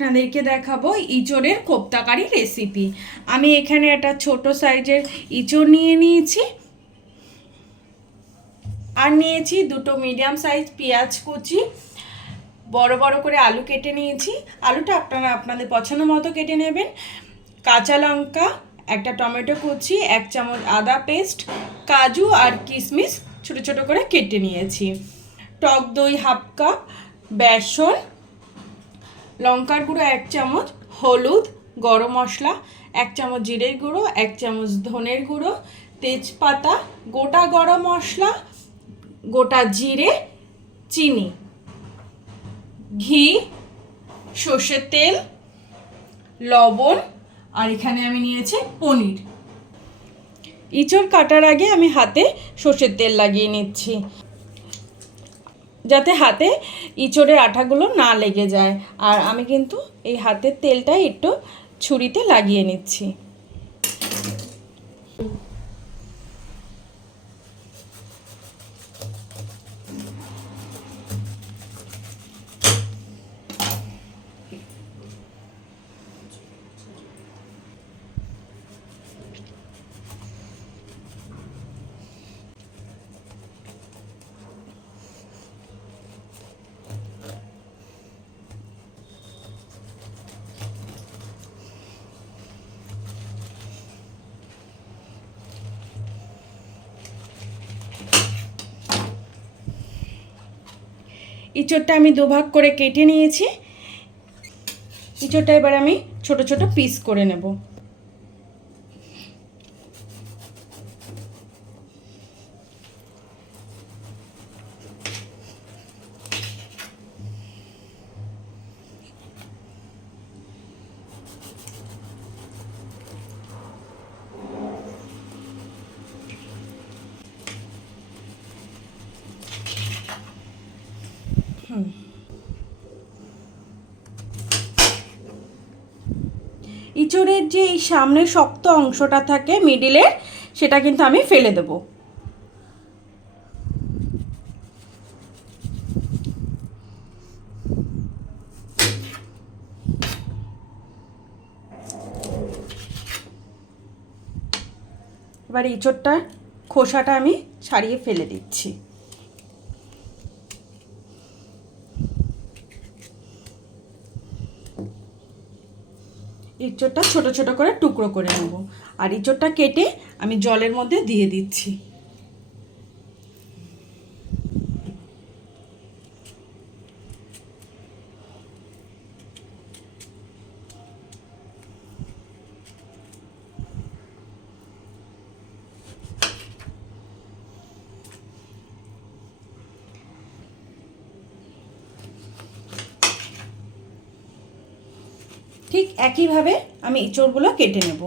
আপনাদেরকে দেখাবো ইঁচড়ের কোপ্তাকারি রেসিপি। আমি এখানে একটা ছোট সাইজের ইঁচড় নিয়ে নিয়েছি, আর নিয়েছি দুটো মিডিয়াম সাইজ পেঁয়াজ কুচি, বড় বড় করে আলু কেটে নিয়েছি। আলুটা আপনারা আপনাদের পছন্দ মতো কেটে নেবেন। কাঁচা লঙ্কা, একটা টমেটো কুচি, 1 চামচ আদা পেস্ট, কাজু আর কিশমিশ ছোট ছোট করে কেটে নিয়েছি, টক দই 1/2 কাপ, বেসন, লঙ্কার গুঁড়ো 1 চামচ, হলুদ, গরম মশলা 1 চামচ, জিরের গুঁড়ো 1 চামচ, ধনের গুঁড়ো, তেজপাতা, গোটা গরম মশলা, গোটা জিরে, চিনি, ঘি, সর্ষের তেল, লবণ, আর এখানে আমি নিয়েছি পনির। ইঁচড় কাটার আগে আমি হাতে সর্ষের তেল লাগিয়ে নিচ্ছি, যাতে হাতে ইঁচড়ের আঠাগুলো না লেগে যায়। আর আমি কিন্তু এই হাতের তেলটা একটু ছুরিতে লাগিয়ে নিচ্ছি। ইঁচড়টা আমি দুভাগ করে কেটে নিয়েছি। ইঁচড়টা এবার আমি ছোট ছোট পিস করে নেব। ইঁচড়ের যে এই সামনের শক্ত অংশটা থাকে মিডিলের, সেটা কিন্তু আমি ফেলে দেব। এবার ইঁচড়টা খোসাটা আমি ছাড়িয়ে ফেলে দিচ্ছি। ইঁচড়টা ছোট ছোট করে টুকরো করে নেব, আর ইঁচড়টা কেটে আমি জলের মধ্যে দিয়ে দিচ্ছি। ঠিক একইভাবে আমি ইঁচড়গুলো কেটে নেব।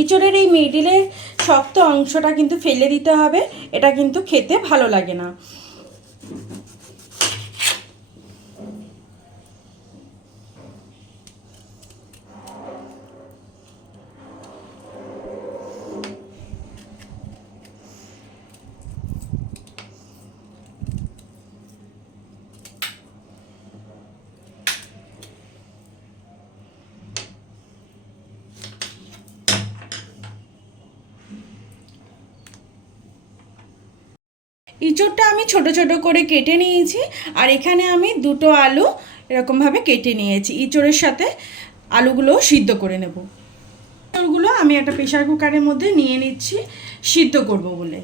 ইঁচড়ের এই মিডিলের শক্ত অংশটা কিন্তু ফেলে দিতে হবে, এটা কিন্তু খেতে ভালো লাগে না। ইঁচড়টা আমি ছোট ছোট করে কেটে নিয়েছি, আর এখানে আমি দুটো আলু এরকমভাবে কেটে নিয়েছি। ইঁচড়ের সাথে আলুগুলোও সিদ্ধ করে নেব। ইঁচড়গুলো আমি একটা প্রেসার কুকারের মধ্যে নিয়ে নিচ্ছি সিদ্ধ করব বলে।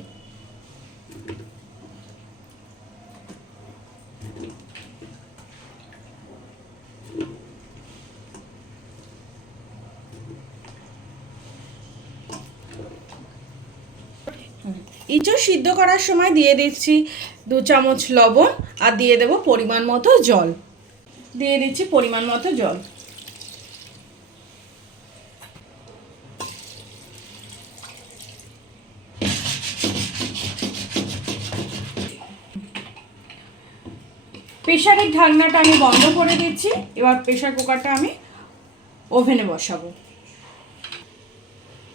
ইঁচড় সিদ্ধ করার সময় দিয়ে দিচ্ছি 2 চামচ লবণ, আর দিয়ে দেব পরিমাণ মতো জল। দিয়ে দিচ্ছি পরিমাণ মতো জল। প্রেসারের ঢাকনাটা আমি বন্ধ করে দিচ্ছি। এবার প্রেসার কুকারটা আমি ওভেনে বসাবো।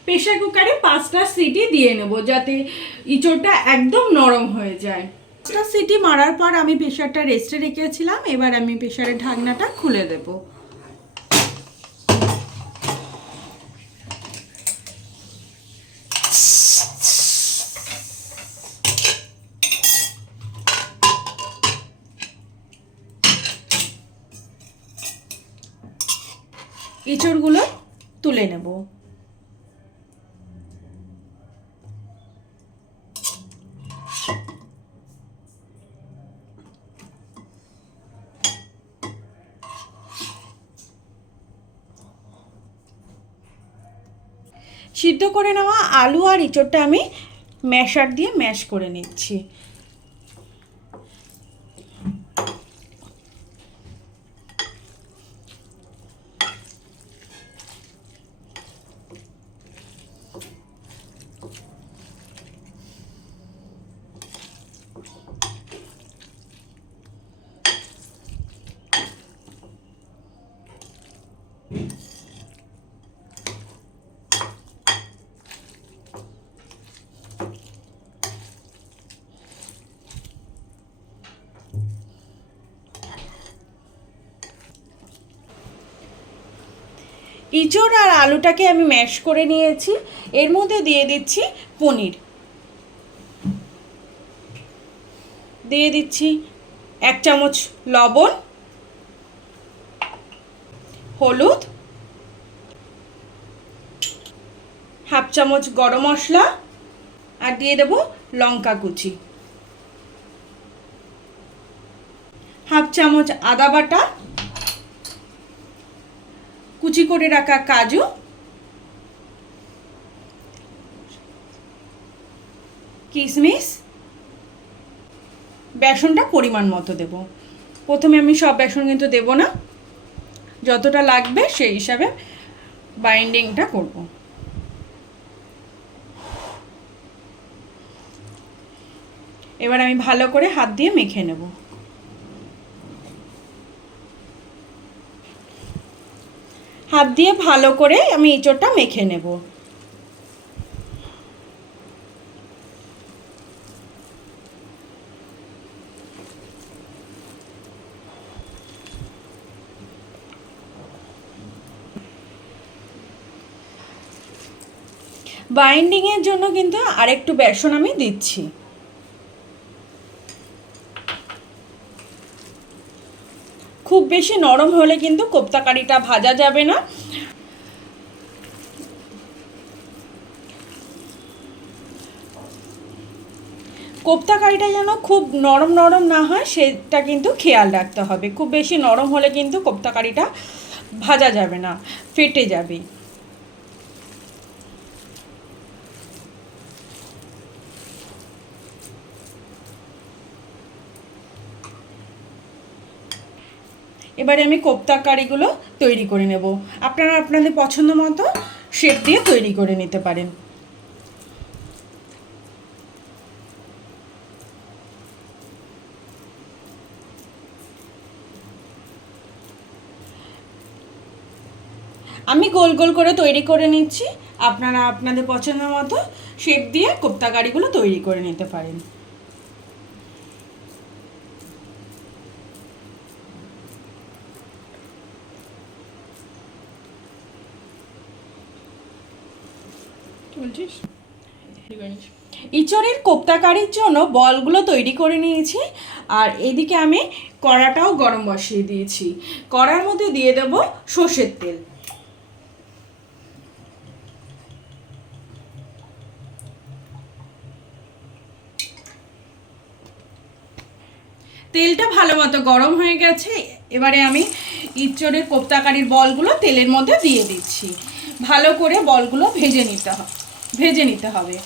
প্রেসার কুকারে 5টা সিটি দিয়ে নেব, যাতে ইঁচড়টা একদম নরম হয়ে যায়। একটা সিটি মারার পর আমি প্রেশারটা রেস্টে রেখেছিলাম। এবার আমি প্রেশারের ঢাকনাটা খুলে দেব। এঁচড়গুলো তুলে নেব। সিদ্ধ করে নেওয়া আলু আর এঁচড়টা আমি ম্যাশার দিয়ে ম্যাশ করে নিচ্ছি। এঁচড় আর আলুটাকে আমি ম্যাশ করে নিয়েছি। এর মধ্যে দিয়ে দিচ্ছি পনির, দিয়ে দিচ্ছি 1 চামচ লবণ, হলুদ, 1/2 চামচ গরম মশলা, আর দিয়ে দেব লঙ্কা কুচি, 1/2 চামচ আদা বাটা, কুচি করে রাখা কাজু, কিশমিশ, বেসনটা পরিমাণ মতো দেব। প্রথমে আমি সব বেসন কিন্তু দেব না, যতটা লাগবে সেই হিসাবে বাইন্ডিংটা করব। এবার আমি ভালো করে হাত দিয়ে মেখে নেব। হাত দিয়ে ভালো করে আমি এঁচড়টা মেখে নেব। বাইন্ডিংয়ের জন্য কিন্তু আরেকটু বেসন আমি দিচ্ছি। খুব বেশি নরম হলে কিন্তু কোপ্তা কারিটা ভাজা যাবে না। কোপ্তা কারিটা যেন খুব নরম নরম না হয় সেটা কিন্তু খেয়াল রাখতে হবে। খুব বেশি নরম হলে কিন্তু কোপ্তা কারিটা ভাজা যাবে না, ফেটে যাবে। এবারে আমি কোপ্তা কারিগুলো তৈরি করে নেব। আপনারা আপনাদের পছন্দ মতো শেপ দিয়ে তৈরি করে নিতে পারেন। আমি গোল গোল করে তৈরি করে নিচ্ছি। আপনারা আপনাদের পছন্দ মতো শেপ দিয়ে কোপ্তা কারিগুলো তৈরি করে নিতে পারেন। ইঁচড়ের কোপ্তা কারির জন্য বলগুলো তৈরি করে নিয়েছি। আর এদিকে আমি কড়াটাও গরম বসিয়ে দিয়েছি। কড়ার মধ্যে দিয়ে দেব সর্ষের তেল। তেলটা ভালো মতো গরম হয়ে গেছে। এবারে আমি ইঁচড়ের কোপ্তা কারির বলগুলো তেলের মধ্যে দিয়ে দিচ্ছি। ভালো করে বলগুলো ভেজে নিতে হবে।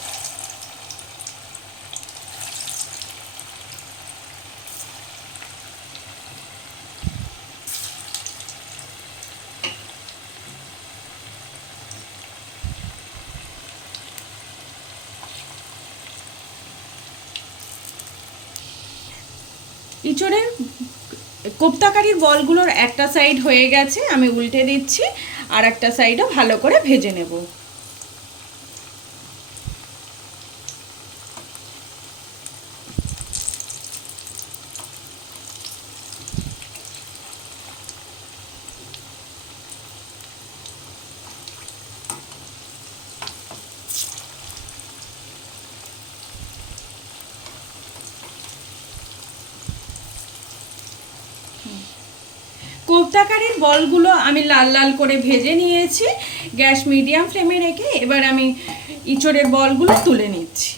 ইঁচড়ের কোপ্তা কারির বলগুলোর একটা সাইড হয়ে গেছে, আমি উল্টে দিচ্ছি। আর একটা সাইডও ভালো করে ভেজে নেব। কোপ্তা কারির বলগুলো আমি লাল লাল করে ভেজে নিয়েছি গ্যাস মিডিয়াম ফ্লেমে রেখে। এবার আমি ইঁচড়ের বলগুলো তুলে নিচ্ছি।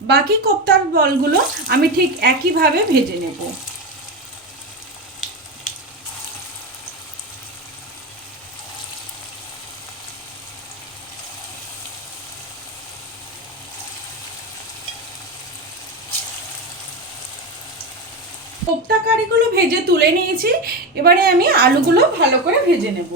বাকি কোপ্তার বলগুলো আমি ঠিক একইভাবে ভেজে নেব। কোপ্তা কারিগুলো ভেজে তুলে নিয়েছি। এবারে আমি আলুগুলো ভালো করে ভেজে নেব।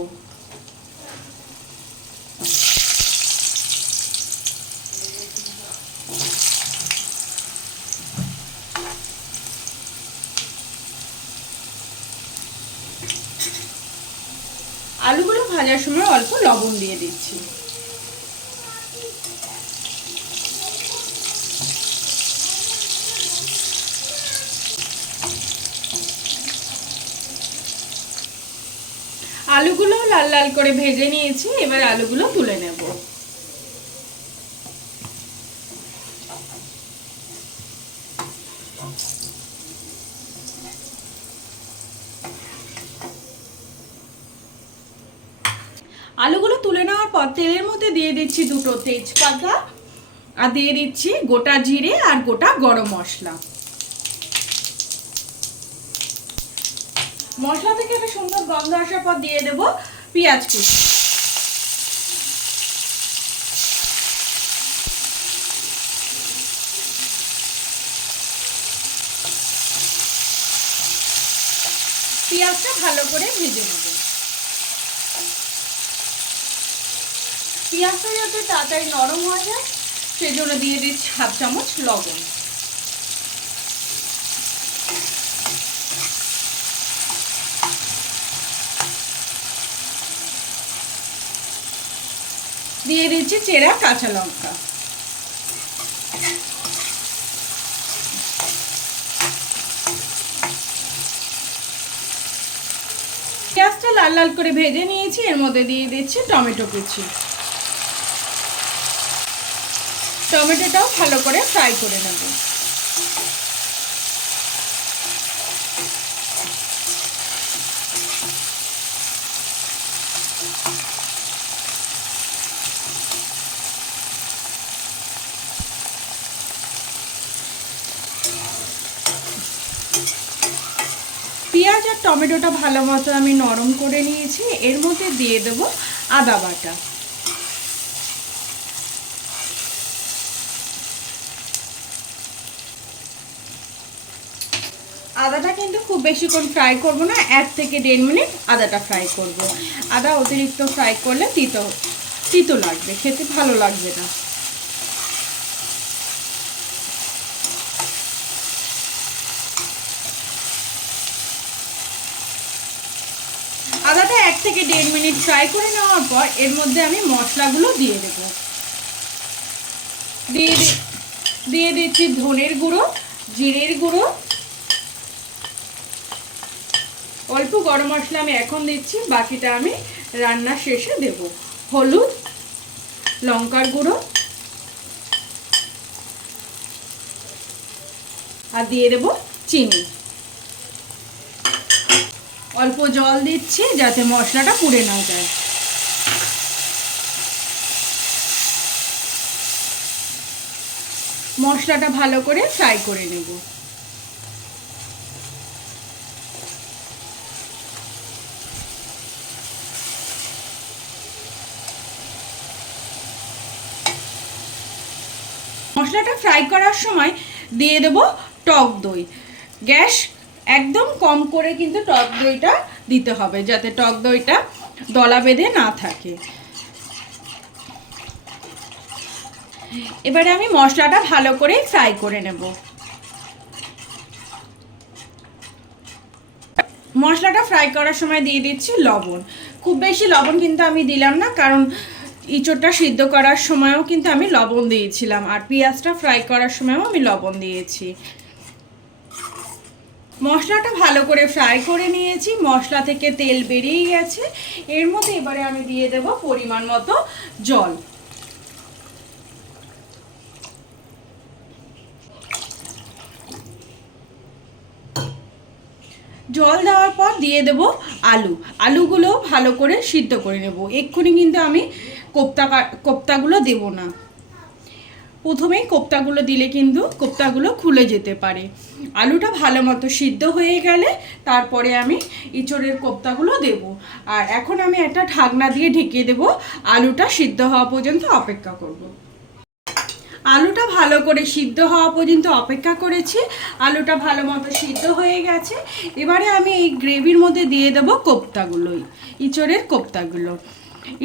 আলুগুলো ভাজার সময় অল্প লবণ দিয়ে দিচ্ছি। আলুগুলো লাল লাল করে ভেজে নিয়েছি। এবার আলুগুলো তুলে নেব। আলুগুলো তুলে নেওয়ার পর তেলের মধ্যে দিয়ে দিচ্ছি দুটো তেজপাতা, আর দিয়ে দিচ্ছি গোটা জিরে আর গোটা গরম মশলা। মশলা থেকে একটা সুন্দর গন্ধ আসার পর দিয়ে দেব পেঁয়াজ কুচি। পেঁয়াজটা ভালো করে ভেজে নেব। পেঁয়াজটা যাতে তাড়াতাড়ি নরম হয়ে যায় সেজন্য দিয়ে দিচ্ছি হাফ চামচ লবণ। দিয়ে দিচ্ছি চেরা কাঁচা লঙ্কা। পেঁয়াজটা লাল লাল করে ভেজে নিয়েছি। এর মধ্যে দিয়ে দিচ্ছি টমেটো কুচি। টমেটোটাও ভালো করে ফ্রাই করে নেব। পেঁয়াজ আর টমেটোটা ভালো মতো আমি নরম করে নিয়েছি। এর মধ্যে দিয়ে দেব আদা বাটা। আদাটা কিন্তু খুব বেশিক্ষণ ফ্রাই করব না, 1 থেকে 1.5 মিনিট আদাটা ফ্রাই করব। আদা অতিরিক্ত ফ্রাই করলে তিতো লাগবে, খেতে ভালো লাগবে না। আদাটা 1 থেকে 1.5 মিনিট ফ্রাই করে নেওয়ার পর এর মধ্যে আমি মশলাগুলো দিয়ে দেব। দিয়ে দিচ্ছি ধনের গুঁড়ো, জিরের গুঁড়ো, অল্প গরম মশলা আমি এখন দিচ্ছি, বাকিটা আমি রান্নার শেষে দেব। হলুদ, লঙ্কার গুঁড়ো, আর দিয়ে দেব চিনি। অল্প জল দিচ্ছি যাতে মশলাটা পুড়ে না যায়। মশলাটা ভালো করে ফ্রাই করে নেব। মশলাটা ফ্রাই করার সময় দিয়ে দেব টক দই। গ্যাস একদম কম করে কিন্তু টক দইটা দিতে হবে যাতে টক দইটা দলা বেঁধে না থাকে। এবারে আমি মশলাটা ভালো করে ফ্রাই করে নেব। মশলাটা ফ্রাই করার সময় দিয়ে দিচ্ছি লবণ। খুব বেশি লবণ কিন্তু আমি দিলাম না, কারণ ইঁচড়টা সিদ্ধ করার সময়ও কিন্তু আমি লবণ দিয়েছিলাম, আর পেঁয়াজটা ফ্রাই করার সময়ও আমি লবণ দিয়েছি। মশলাটা ভালো করে ফ্রাই করে নিয়েছি, মশলা থেকে তেল বেরিয়ে গেছে। এর মধ্যে এবারে আমি দিয়ে দেব পরিমাণ মতো জল। জল দেওয়ার পর দিয়ে দেব আলুগুলো ভালো করে সিদ্ধ করে নেব। এক্ষুনি কিন্তু আমি কোপ্তাগুলো দেব না, প্রথমেই কোপ্তাগুলো দিলে কিন্তু কোপ্তাগুলো খুলে যেতে পারে। আলুটা ভালো মতো সিদ্ধ হয়ে গেলে তারপরে আমি ইঁচড়ের কোপ্তাগুলো দেব। আর এখন আমি একটা ঢাকনা দিয়ে ঢেকে দেব, আলুটা সিদ্ধ হওয়া পর্যন্ত অপেক্ষা করব। আলুটা ভালো করে সিদ্ধ হওয়া পর্যন্ত অপেক্ষা করেছি, আলুটা ভালো মতো সিদ্ধ হয়ে গেছে। এবারে আমি এই গ্রেভির মধ্যে দিয়ে দেবো কোপ্তাগুলোই, ইঁচড়ের কোপ্তাগুলো।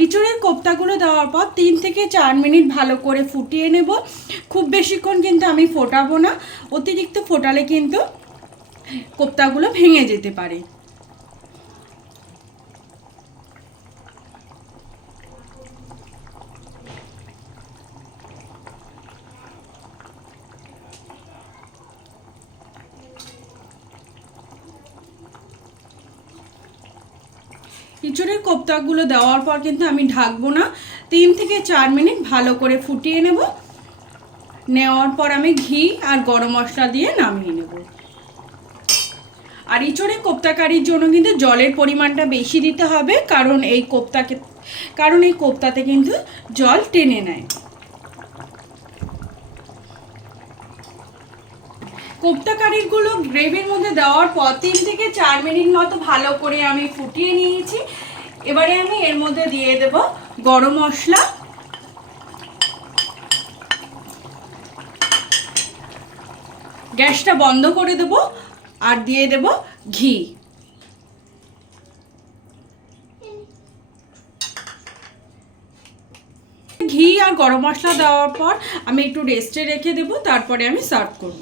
ইঁচড়ের কোপ্তাগুলো দেওয়ার পর 3 থেকে 4 মিনিট ভালো করে ফুটিয়ে নেব। খুব বেশিক্ষণ কিন্তু আমি ফোটাবো না, অতিরিক্ত ফোটালে কিন্তু কোপ্তাগুলো ভেঙে যেতে পারে। ইঁচড়ের কোপ্তাগুলো দেওয়ার পর কিন্তু আমি ঢাকবো না, 3 থেকে 4 মিনিট ভালো করে ফুটিয়ে নেওয়ার পর আমি ঘি আর গরম মশলা দিয়ে নামিয়ে নেব। আর ইঁচড়ের কোপ্তা কারির জন্য কিন্তু জলের পরিমাণটা বেশি দিতে হবে, কারণ এই কোপ্তাতে কিন্তু জল টেনে নেয়। কোপ্তা কারিগুলো গ্রেভির মধ্যে দেওয়ার পর 3 থেকে 4 মিনিট মতো ভালো করে আমি ফুটিয়ে নিয়েছি। এবারে আমি এর মধ্যে দিয়ে দেব গরম মশলা, গ্যাসটা বন্ধ করে দেব আর দিয়ে দেব ঘি। ঘি আর গরম মশলা দেওয়ার পর আমি একটু রেস্টে রেখে দেব, তারপরে আমি সার্ভ করব।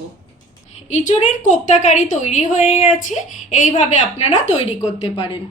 ইঁচড়ের কোপ্তা কারি তৈরি হয়ে গেছে, এইভাবে আপনারা তৈরি করতে পারেন।